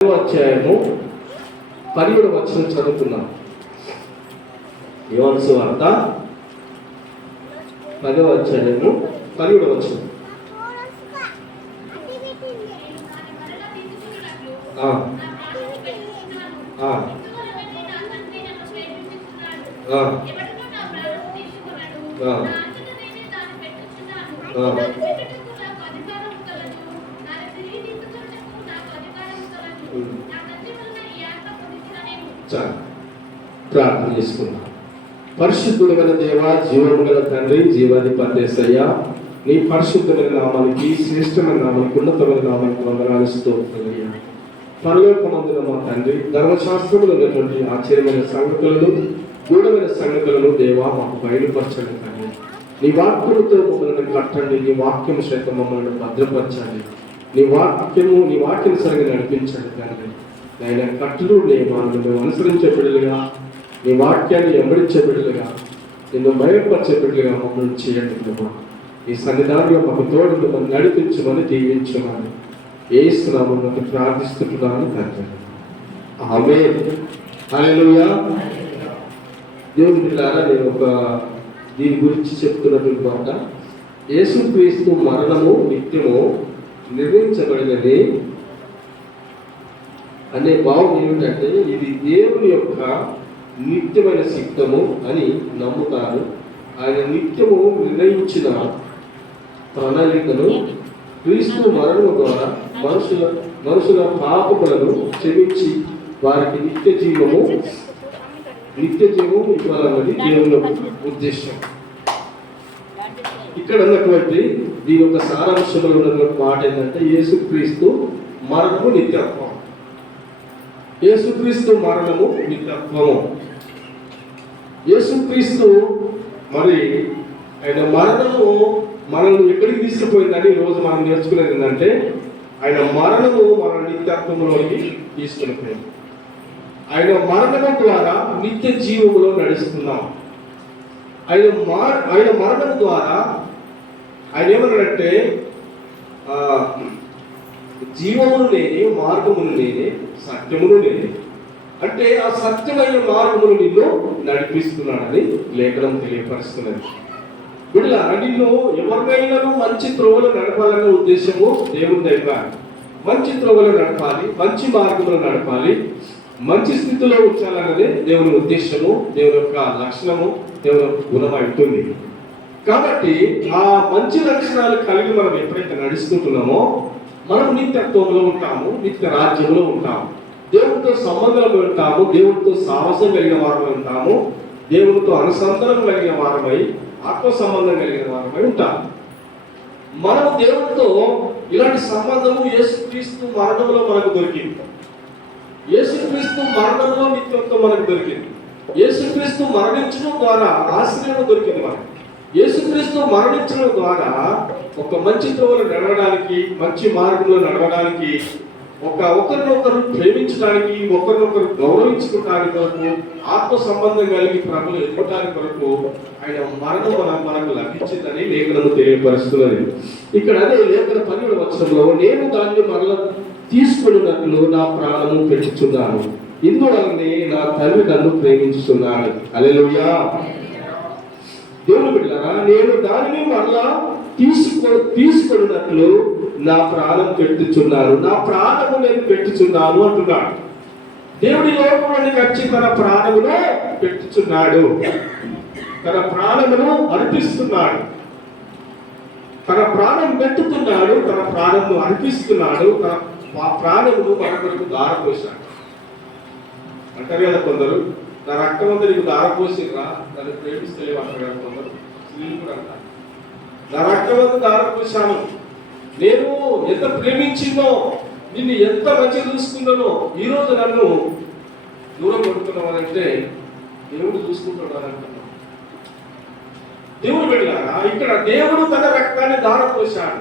అధ్యాయము 17వ వచనం చదువుతున్నాం. యోహాను సువార్త 10వ అధ్యాయము 17వ వచనం. ప్రార్థన చేసుకున్నాం. పరిశుద్ధుడైన దేవా, జీవము గల తండ్రి, జీవాధిపతి యేసయ్య, నీ పరిశుద్ధమైన నామానికి, శ్రేష్టమైన నామానికి, ఉన్నతమైన నామానికి వందనాలు స్తోత్రాలయ్యా. పరలోకమందున మా తండ్రి, ధర్మశాస్త్రములో ఉన్నటువంటి ఆశ్చర్యమైన సంగతులను, గూఢమైన సంగతులను దేవా మాకు బయలుపరచండి తండ్రి. నీ వాక్యముతో మమ్మల్ని కట్టండి, నీ వాక్యం చేత మమ్మల్ని భద్రపరచండి. నీ వాక్యం సరిగా నడిపించండి తండ్రి. ఆయన కట్టులు నియమాలను మేము అనుసరించే బిడ్డలుగా, నీ వాక్యాన్ని వెంబడించే బిడ్డలుగా, నిన్ను భయపరిచే బిడ్డలుగా మమ్మల్ని చేయండి ప్రభా. ఈ సన్నిధానంలో మాకు తోడు మమ్మల్ని నడిపించమని, దీవించమని యేసు నామమున ప్రార్థిస్తున్నాను తండ్రి. ఆమేన్. హల్లెలూయా. దేవుని బిడ్డలారా, నేను దీని గురించి చెప్తున్నటువంటి మాట, యేసుక్రీస్తు మరణము నిత్యము నిర్ణయించబడినది అనే భావం ఏమిటంటే, ఇది దేవుని యొక్క నిత్యమైన సిద్ధము అని నమ్ముతారు. ఆయన నిత్యము నిర్ణయించిన ప్రణాళికను క్రీస్తు మరణము ద్వారా మనుషుల పాపములను క్షమించి వారికి నిత్య జీవము ఇవ్వాలన్నది దేవుని ఉద్దేశం. ఇక్కడ ఉన్నటువంటి దీని యొక్క సారాంశంలో ఉన్నటువంటి మాట ఏంటంటే, యేసుక్రీస్తు మరణము నిత్యత్వం. యేసుక్రీస్తు మరణము నిత్యత్వము. యేసుక్రీస్తు మరి ఆయన మరణము మనల్ని ఎక్కడికి తీసుకుపోయిందని ఈరోజు మనం నేర్చుకునేది ఏంటంటే, ఆయన మరణము మన నిత్యత్వంలోకి తీసుకునిపోయింది. ఆయన మరణము ద్వారా నిత్య జీవములో నడుస్తున్నాం. ఆయన మరణం ద్వారా ఆయన ఏమన్నాడంటే, జీవమును నేనే, మార్గమును నేనే, సత్యమును నేనే. అంటే ఆ సత్యమైన మార్గమును నిన్ను నడిపిస్తున్నాడని లేఖనం తెలియపరుస్తున్నది. వీళ్ళ నిన్ను ఎవరినైనా మంచి త్రోవలో నడపాలన్న ఉద్దేశము దేవుని దగ్గర. మంచి త్రోవలో నడపాలి, మంచి మార్గంలో నడపాలి, మంచి స్థితిలో ఉంచాలన్నదే దేవుని ఉద్దేశము, దేవుని యొక్క లక్షణము, దేవుని యొక్క గుణం ఉంటుంది. కాబట్టి ఆ మంచి లక్షణాలు కలిగి మనం ఎప్పుడైతే నడుస్తుంటున్నామో మనం నిత్యత్వంలో ఉంటాము, నిత్య రాజ్యంలో ఉంటాము, దేవుడితో సంబంధంలో ఉంటాము, దేవుడితో సాహసం కలిగిన వారమై ఉంటాము, దేవుడితో అనుసంధానం కలిగిన వారమై, ఆత్మ సంబంధం కలిగిన వారమై ఉంటాము. మనం దేవుడితో ఇలాంటి సంబంధము యేసుక్రీస్తు మరణంలో మనకు దొరికింది. యేసుక్రీస్తు మరణంలో నిత్యత్వం మనకు దొరికింది. యేసుక్రీస్తు మరణించడం ద్వారా ఆశ్రయం దొరికింది మనకు. యేసుక్రీస్తు మరణించడం ద్వారా ఒక మంచి త్రోవలో నడవడానికి, మంచి మార్గంలో నడవడానికి, ఒకరినొకరు ప్రేమించడానికి, ఒకరినొకరు గౌరవించుకోవడానికి కొరకు, ఆత్మ సంబంధం కలిగి ప్రభులు ఎదుగడానికి కొరకు ఆయన మరణం మనకు లభించిందని లేఖనము తెలియపరుస్తున్నది. ఇక్కడ అదే లేఖన 12వ వచనంలో, నేను దాన్ని మరలా తీసుకున్నట్లు నా ప్రాణము పెట్టుచున్నాను, ఇందువలనే నా తండ్రి నన్ను ప్రేమించుతున్నాడు. హల్లెలూయా. దేవుని బిడ్డలారా, నేను దానిని మరలా తీసుకున్నట్లు నా ప్రాణం పెట్టుచున్నాను, నా ప్రాణము నేను పెట్టుచున్నాను అంటున్నాడు. దేవుడి లోకంలోని వచ్చి తన ప్రాణమును పెట్టుచున్నాడు, తన ప్రాణమును అర్పిస్తున్నాడు, తన ప్రాణం పెట్టుతున్నాడు, తన ప్రాణమును అర్పిస్తున్నాడు, తన ప్రాణమును మన కొరకు దారపోశాడు. అంటారు కదా కొందరు, నా రక్తం అంతా నీకు దారపోసిరా, నన్ను ప్రేమిస్తలేవు అంటారు కొందరు. స్త్రీలు కూడా అంటారు, నా రక్తం అంతా దారపోసాను, నేను ఎంత ప్రేమించిందో, నిన్ను ఎంత మంచిగా చూసుకున్నానో, ఈరోజు నన్ను దూరం కొడుతున్నానంటే దేవుడు చూసుకుంటున్నాడు అంటున్నాను. దేవుడు వెళ్ళారా, ఇక్కడ దేవుడు తన రక్తాన్ని దారపోశాడు.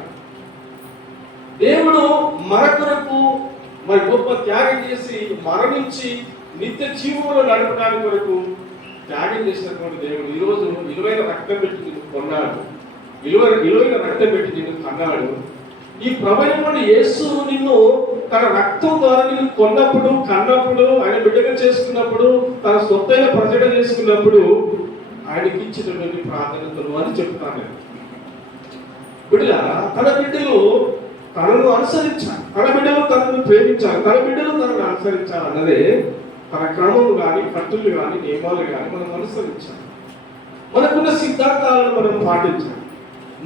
దేవుడు మన కొరకు మరి గొప్ప త్యాగం చేసి మరణించి నిత్య జీవంలో నడపడానికి కొరకు త్యాగం చేసినటువంటి దేవుడు ఈరోజు విలువైన రక్తం పెట్టి నిన్ను కొన్నాడు, విలువైన రక్తం పెట్టి నిన్ను కన్నాడు. ఈ ప్రపంచంలో యేసు నిన్ను తన రక్తం ద్వారా నిన్ను కొన్నప్పుడు, కన్నప్పుడు, ఆయన బిడ్డగా చేసుకున్నప్పుడు, తన సొత్తైన ప్రజగా చేసుకున్నప్పుడు ఆయనకి ఇచ్చినటువంటి ప్రాధాన్యతలు అని చెప్తాను నేను. బిడ్డలారా, తన బిడ్డలు తనను అనుసరించాలి, తన బిడ్డలు తనను ప్రేమించాలి, తన బిడ్డలు తనను అనుసరించాలి అన్నదే తన క్రమం కానీ, కట్టులు కానీ, నియమాలు కానీ మనం అనుసరించాలి. మనకున్న సిద్ధాంతాలను మనం పాటించాలి.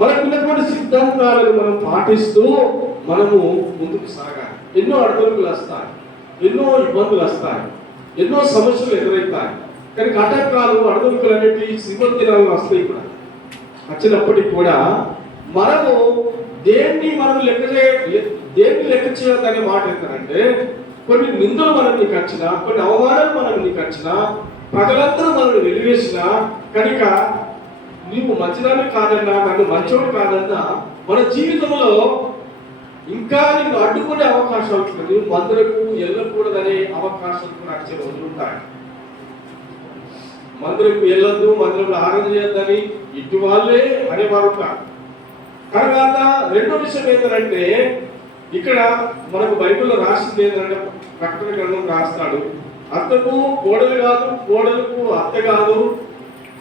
మనకున్నటువంటి సిద్ధాంతాలను మనం పాటిస్తూ మనము ముందుకు సాగాలి. ఎన్నో అడ్డంకులు వస్తాయి, ఎన్నో ఇబ్బందులు వస్తాయి, ఎన్నో సమస్యలు ఎదురవుతాయి. కానీ ఆటంకాలు, అడ్డంకులు అనేవి శ్రీమంత దినాలు వస్తాయి కూడా. వచ్చినప్పటికీ కూడా మనము దేన్ని లెక్క చేయొద్దనే మాట ఏంటంటే, కొన్ని నిందలు మనం నీకు వచ్చినా, కొన్ని అవమానాలు మనం నీకు వచ్చినా, ప్రజలందరూ మనల్ని వెలివేసినా కనుక నీవు మంచిదాన్ని కాదన్నా, నన్ను మంచోడు కాదన్నా, మన జీవితంలో ఇంకా నిన్ను అడ్డుకునే అవకాశాలు ఉంటాయి. నువ్వు మందులకు వెళ్ళకూడదనే అవకాశాలు కూడా వచ్చే రోజులు ఉంటాయి. మందులకు వెళ్ళొద్దు, మందులకు ఆరాధన చేయొద్దని ఇటు వాళ్ళే అనేవారు కాదు. తర్వాత రెండో విషయం ఏంటంటే, ఇక్కడ మనకు బైబిల్లో రాసింది ఏంటంటే, ప్రకటన గ్రంథం రాస్తాడు, అత్తకు కోడలు కాదు, కోడలకు అత్త కాదు,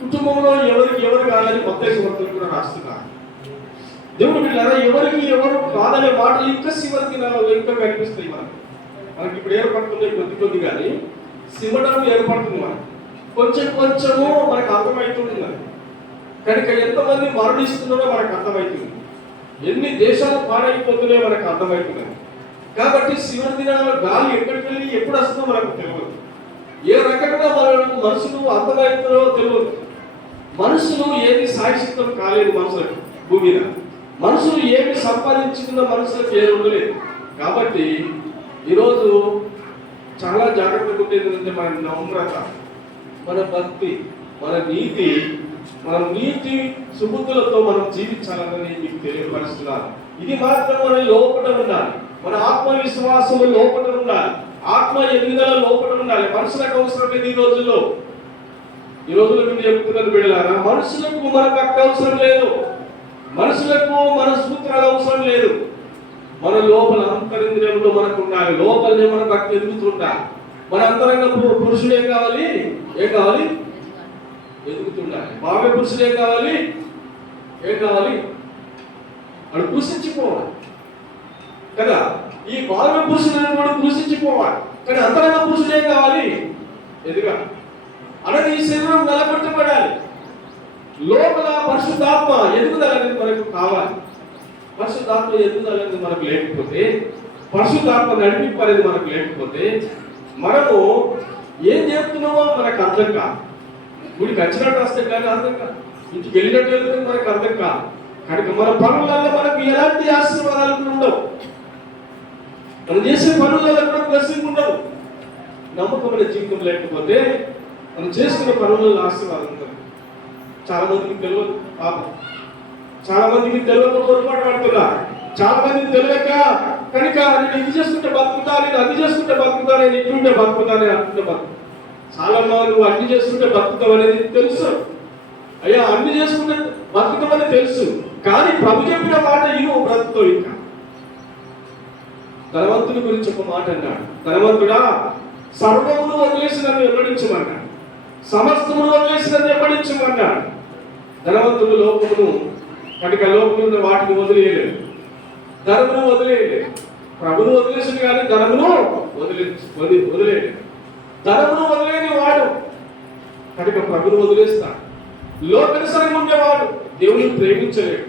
కుటుంబంలో ఎవరికి ఎవరు కాదని మత్తయి కూడా రాస్తున్నారు. దేవుడు బిడ్డలారా, ఎవరికి ఎవరు కాదనే మాటలు ఇంకా చివరి దినాలలో ఇంకా కనిపిస్తాయి. మనకి ఇప్పుడు ఏర్పడుతున్నాయి కొద్ది కానీ సిమడం ఏర్పడుతుంది. కొంచెం కొంచెము మనకు అర్థమవుతుంది. కనుక ఎంతమంది మరణిస్తున్నారో మనకు అర్థమవుతుంది, ఎన్ని దేశాలు పాడైపోతున్నాయో మనకు అర్థమవుతున్నాయి. కాబట్టి చివరి దినాలలో గాలి ఎక్కడికి వెళ్ళి ఎప్పుడు వస్తుందో మనకు తెలియదు. ఏ రకంగా మనుషులు అర్థమవుతారో తెలియదు. మనుషులు ఏది సాయశక్తం కాలేదు. మనుషులకు భూమి మీద మనుషులు ఏమి సంపాదించుకున్న మనుషులకు ఏది ఉండలేదు. కాబట్టి ఈరోజు చాలా జాగ్రత్తగా ఉండేది ఏంటంటే, మన నమ్రత, మన భక్తి, మన నీతి సుబుద్ధులతో మనం జీవించాలని మీకు తెలియపరుస్తున్నారు. ఇది మాత్రం మన లోపల ఉండాలి, మన ఆత్మవిశ్వాసము లోపల ఉండాలి, ఆత్మ ఎదుగుదల లోపల ఉండాలి. మనుషులకు అవసరం లేదు. ఈ రోజులో మీరు చెప్తున్నారు బిడ్డలారా, మనుషులకు మన భక్తి అవసరం లేదు, మనుషులకు మన సూత్రాలు అవసరం లేదు. మన లోపల అంతరింద్రియంలో మనకు ఉండాలి, లోపలనే మన భక్తి ఎదుగుతుండాలి. మన అంతరంగ పురుషుడు ఏం కావాలి? ఎదుగుతుండాలి. బాగా పురుషుడు ఏం కావాలి? అడు కృషించిపోవాలి కదా. ఈ బాగా పురుషుడు కూడా కృషించిపోవాలి. కానీ అంతరంగ పురుషుడు ఏం కావాలి? ఎదుగాలి. అలాగే ఈ శరీరం నిలబెట్టబడాలి. లోపల పరిశుద్ధాత్మ ఎదుగుదల అనేది మనకు కావాలి. పరిశుద్ధాత్మ ఎదుగుదల అనేది మనకు లేకపోతే, పరిశుద్ధాత్మ నడిపింపు అనేది మనకు లేకపోతే, మనము ఏం చేస్తున్నామో మనకు అర్థం కాదు. గుడికి వచ్చినట్టు వస్తే కానీ అర్థం కాదు, ఇంటికి వెళ్ళినట్టు వెళ్తే మనకు అర్థం కాదు. కనుక మన పనులలో మనకు ఎలాంటి ఆశీర్వాదాలు కూడా ఉండవు. మనం చేసే పనులలో కూడా బ్లెస్సింగ్ ఉండవు. నమ్మకమైన జీవితం లేకపోతే మనం చేసుకున్న పనులలో ఆశీర్వాదం ఉండదు. చాలా మందికి తెలియదు పాపం, చాలా మందికి తెలియక పొరపాటు పడుతున్నారు. చాలా మందికి తెలియక కనుక నేను ఇది చేసుకుంటే బతుకుతా, నేను అది చేసుకుంటే బతుకుతా, నేను ఇట్లుంటే బతుకుతా, నేను అట్లుంటే బతుకుతా. చాలా నువ్వు అన్ని చేసుకుంటే బతుకుతావు అనేది తెలుసు. అయ్యా, అన్ని చేసుకుంటే బతుకుతామని తెలుసు, కానీ ప్రభు చెప్పిన మాట నువ్వు బ్రతుకుతావు. ఇంకా ధనవంతుని గురించి ఒక మాట అన్నాడు, ధనవంతుడా సర్వమును వదిలేసి నన్ను వెంబడించమన్నాడు, సమస్తమును వదిలేసి నన్ను వెంబడించమన్నాడు. ధనవంతుడు లోకమును కనుక లోకమున్న వాటిని వదిలేయలేదు, ధనమును వదిలేయలేదు. ప్రభును వదిలేసింది కానీ ధనమును వదిలేయలేదు. ధనమును వదిలేని వాడు కనుక ప్రభును వదిలేస్తాడు. లోకనుసరంగా ఉండేవాడు దేవుని ప్రేమించలేడు.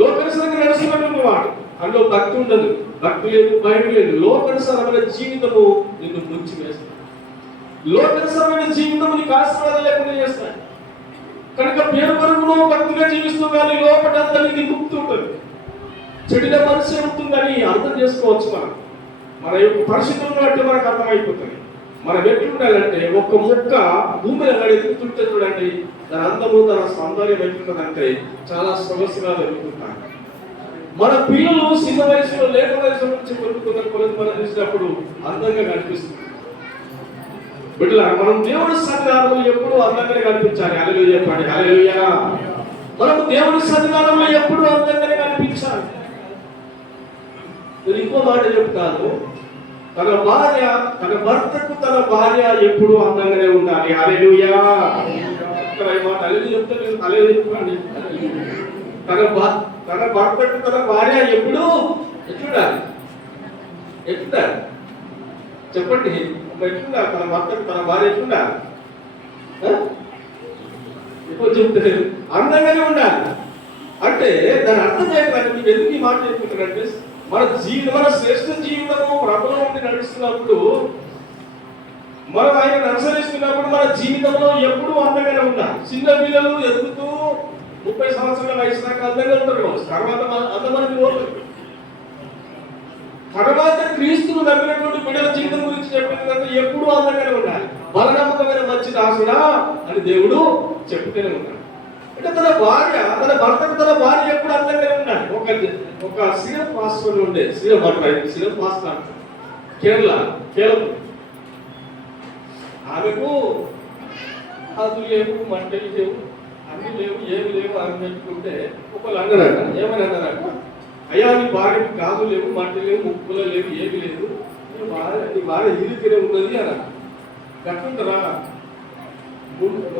లోకనుసరంగా నడుస్తున్నటువంటి వాడు అందులో భక్తి ఉండదు, భక్తి లేదు, భయం లేదు. లోకనుసరమైన జీవితము నిన్ను ముంచి వేస్తాడు. లోకనుసరమైన జీవితము నీకు ఆశీర్వాదం లేకుండా చేస్తాడు. కనుక పేరు వరకు భక్తిగా జీవిస్తూ కానీ లోపలంతా నీకు గుర్తుంటుంది. చెడిన మనసే ఉంటుందని అర్థం చేసుకోవచ్చు. మన యొక్క పరిస్థితులను బట్టి మనకు అర్థమైపోతుంది. మనం ఎట్లుండాలంటే, ఒక్క ముక్క భూమిని అక్కడ ఎదుగుతుంటే చూడండి, దాని అందము, తన సౌందర్యం ఎట్లుంటుందంటే చాలా సొగసుగా జరుగుతుంటారు. మన పిల్లలు చిన్న వయసులో లేక వయసు నుంచి కొలుకున్న మనం చూసినప్పుడు అందంగా కనిపిస్తుంది. బిడ్డలా, మనం దేవుడి సన్నిధానంలో ఎప్పుడు అందంగానే కనిపించాలి. హల్లెలూయా చెప్పండి, హల్లెలూయా. మనం దేవుడి సన్నిధానంలో ఎప్పుడు అందంగానే కనిపించాలి. నేను ఇంకో మాట చెప్తాను, తన భర్తకు తన భార్య ఎప్పుడు అందంగానే ఉండాలి. హల్లెలూయా. మాట అల్లెలు చెప్తే అల్లెలు చెప్పండి. తన భర్తకు తన భార్య ఎప్పుడు ఎట్లుండాలి? ఎట్లుండాలి చెప్పండి. ఎట్లుండాలి? తన భర్తకు తన భార్య ఎట్లుండాలి? ఇప్పుడు చెప్తలేదు, అందంగానే ఉండాలి. అంటే దాని అర్థం ఏంటంటే, మీకు ఎందుకు ఈ మాట చెప్పుకుంటారంటే, మన శ్రేష్ఠ జీవితము ప్రభువులో ఉండి నడుస్తున్నప్పుడు, మనం ఆయన అనుసరిస్తున్నప్పుడు మన జీవితంలో ఎప్పుడూ అందంగానే ఉండాలి. చిన్న పిల్లలు ఎదుగుతూ 30 సంవత్సరాల వయసు దాకా అందంగా ఉంటారు. తర్వాత అందమైన ఓర్లు. తర్వాత క్రీస్తును నమ్మినటువంటి బిడ్డల జీవితం గురించి చెప్పిందంటే ఎప్పుడూ అందంగానే ఉండాలి. బలనమ్మకమైన మంచి దాసుడా అని దేవుడు చెప్తూనే ఉన్నాడు. అంటే తన భర్తకు తన భార్య ఎప్పుడు అందంగానే ఉండాలి. ఒక సిరప్ పాస్టర్ ఉండే, సిరప్ పాస్టర్ కేరళ ఆమెకు అది లేవు, మంటలు లేవు, అన్ని లేవు, ఏమి లేవు అని పెట్టుకుంటే ఒకళ్ళు అన్నారట. ఏమని అన్నారట? అయ్యా నీ భార్యకు కాదు లేవు, మంటలు లేవు, ముక్కులు లేవు, ఏమి లేదు, నీ భార్య ఇరుకిరే ఉన్నది అన్నారు. గట్టుంటారా?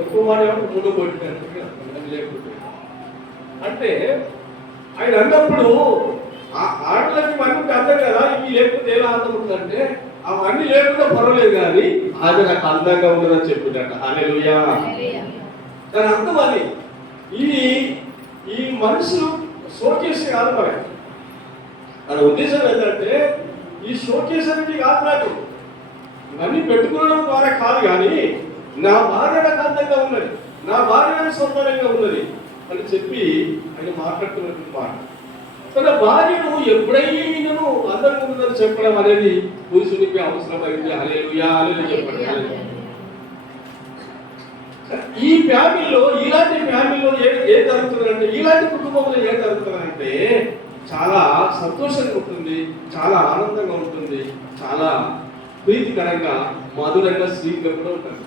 ఎక్కువ మాట ముందు కొట్టినారు లేకపోతే. అంటే ఆయన అన్నప్పుడు ఆడలకి ఇవన్నీ అందం కదా, ఇవి లేకపోతే ఎలా అందం ఉంటుందంటే, అవన్నీ లేకుండా పర్వాలేదు కానీ అది నాకు అందంగా ఉండదని చెప్పిందట. హల్లెలూయా. దాని అర్థం అది. ఈ మనుషులు షోకేస్ కాదు మరి. మన ఉద్దేశం ఏంటంటే, ఈ షోకేస్ అనేది కాదు, నాకు ఇవన్నీ పెట్టుకోవడం ద్వారా కాదు, కానీ నా భార్య నాకు అందంగా ఉన్నది, నా భార్య సౌందర్యంగా ఉన్నది అని చెప్పి ఆయన మాట్లాడుతున్నటువంటి మాట. తన భార్యను ఎప్పుడైనా అందంగా ఉన్నదని చెప్పడం అనేది పురుషునికి అవసరమైంది. హల్లెలూయా అని చెప్పండి. ఈ ఫ్యామిలీలో, ఇలాంటి ఫ్యామిలీలో ఏ జరుగుతుందంటే, ఇలాంటి కుటుంబంలో ఏ జరుగుతుందంటే చాలా సంతోషంగా ఉంటుంది, చాలా ఆనందంగా ఉంటుంది, చాలా ప్రీతికరంగా, మధురంగా, స్వీట్గా కూడా ఉంటుంది.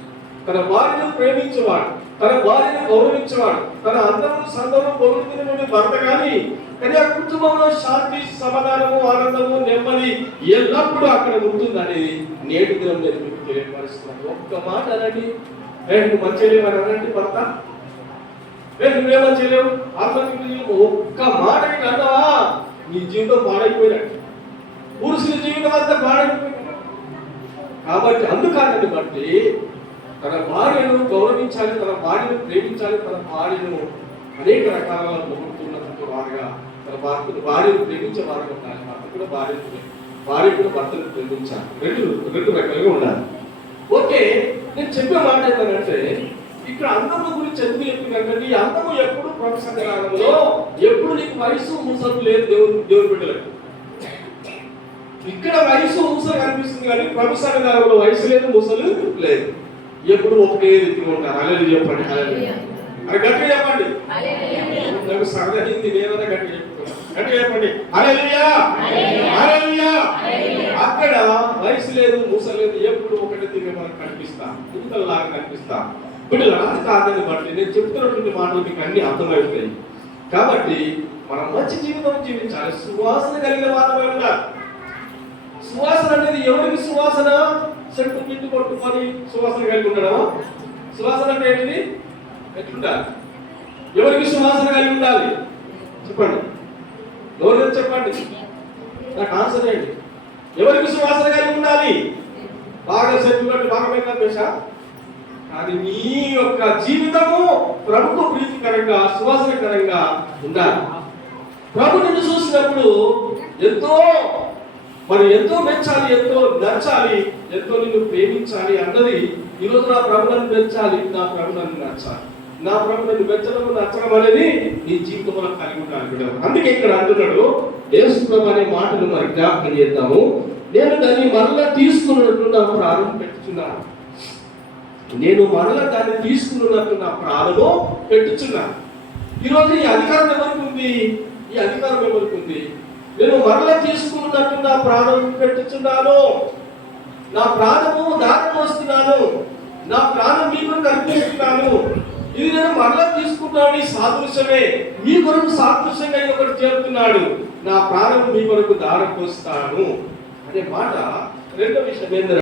తన భార్యను ప్రేమించేవాడు, తన భార్యను గౌరవించేవాడు, తన అందరూ సందరూ గౌరవించినటువంటి భర్త కానీ ఆ కుటుంబంలో శాంతి, సమాధానము, ఆనందము, నెమ్మది ఎల్లప్పుడూ అక్కడ ఉంటుంది అనేది నేటి దినం నేను మీకు తెలియపరుస్తున్నాను. ఒక్క మాట అనండి, నువ్వు మంచి లేవు అని అనండి భర్త, నువ్వే మంచి లేవు, ఆత్మహత్య, ఒక్క మాట అన్నావా నీ జీవితం పాడైపోయినట్టు, పురుషుల జీవితం అంతా పాడైపోయినట్టు. కాబట్టి అందుకని బట్టి తన భార్యను గౌరవించాలి, తన భార్యను ప్రేమించాలి, తన భార్యను అనేక రకాల పొగుడుతున్నటువంటి వారుగా, తన భార్యను ప్రేమించే వారుగా ఉండాలి. భార్య కూడా భర్తను ప్రేమించాలి. రెండు రకాలుగా ఉండాలి. ఓకే, నేను చెప్పే మాట ఏంటంటే, ఇక్కడ అందము గురించి ఎందుకు చెప్పిందంటే, ఈ అందము ఎప్పుడు ప్రొఫెసర్ కాలంలో ఎప్పుడు నీకు వయసు ముసలు లేదు దేవుని బిడ్డలకు. ఇక్కడ వయసు ముసలు కనిపిస్తుంది కానీ ప్రొఫెసర్ కాలంలో వయసు లేదు, ముసలు లేదు, ఎప్పుడు ఒకే రీతిగా ఉంటారు. హల్లెలూయా చెప్పండి. హల్లెలూయా అని గట్టిగా చెప్పండి. నాకు సరదా హిందీ నేనన్నా గట్టిగా చెప్తున్నాను. గట్టిగా చెప్పండి. హల్లెలూయా. హల్లెలూయా. అక్కడ వయసు లేదు, ముసలు లేదు, ఎప్పుడు ఒకటి తీరుగా మనకు కనిపిస్తాం, ఇంతలాగా కనిపిస్తాం. బిడ్డల కాదని బట్టి నేను చెప్తున్నటువంటి మాటలు మీకు అన్ని అర్థమవుతాయి. కాబట్టి మనం మంచి జీవితం జీవించాలి, సువాసన కలిగిన వారమై ఉండాలి. సువాసన అనేది ఎవరికి సువాసన? చెట్టు గిట్టు కొట్టుకొని సువాసన కలిగి ఉండడమా? సువాసన అంటే ఏంటిది? ఎట్లుండాలి? ఎవరికి సువాసన కలిగి ఉండాలి చెప్పండి, ఎవరు చెప్పండి, నాకు ఆన్సర్ ఏంటి? ఎవరికి సువాసన కలిగి ఉండాలి? బాగా చెట్టు బాగా పెట్టా, కానీ నీ యొక్క జీవితము ప్రభుకు ప్రీతికరంగా, సువాసనకరంగా ఉండాలి. ప్రభు నిన్ను చూసినప్పుడు ఎంతో మెచ్చాలి, ఎంతో నచ్చాలి, ఎంతో నిన్ను ప్రేమించాలి అన్నది. ఈరోజు నా ప్రభు నన్ను మెచ్చాలి, నా ప్రభు నన్ను నచ్చాలి, నా ప్రభు నన్ను మెచ్చడం, నచ్చడం అనేది నీ జీవితంలో కలిగి ఉండాలి. అందుకే ఇక్కడ అంటున్నాడు, యేసు ప్రభు అనే మాటలు మరి జ్ఞాపకం చేద్దాము. నేను దాన్ని మరలా తీసుకున్నట్టు నా ప్రారంభం పెట్టుచున్నాను. నేను మరలా దాన్ని తీసుకున్నట్టు నా ప్రారంభం పెట్టుచున్నాను. ఈరోజు ఈ అధికారం ఎవరికి ఉంది? ఈ అధికారం ఎవరికి ఉంది? నేను మరలా తీసుకున్నట్టు నా ప్రాణం పెట్టుచున్నాను, నా ప్రాణము దానం వస్తున్నాను, నా ప్రాణం మీ కొరకు అర్పిస్తున్నాను. ఇది నేను మరలా తీసుకుంటాను సాదృశ్యమే, మీ కొరకు సాదృశ్యంగా ఒకటి చేరుతున్నాడు, నా ప్రాణం మీ కొరకు దారం పోస్తాను అనే మాట రెండో విషయం ఏంటంటే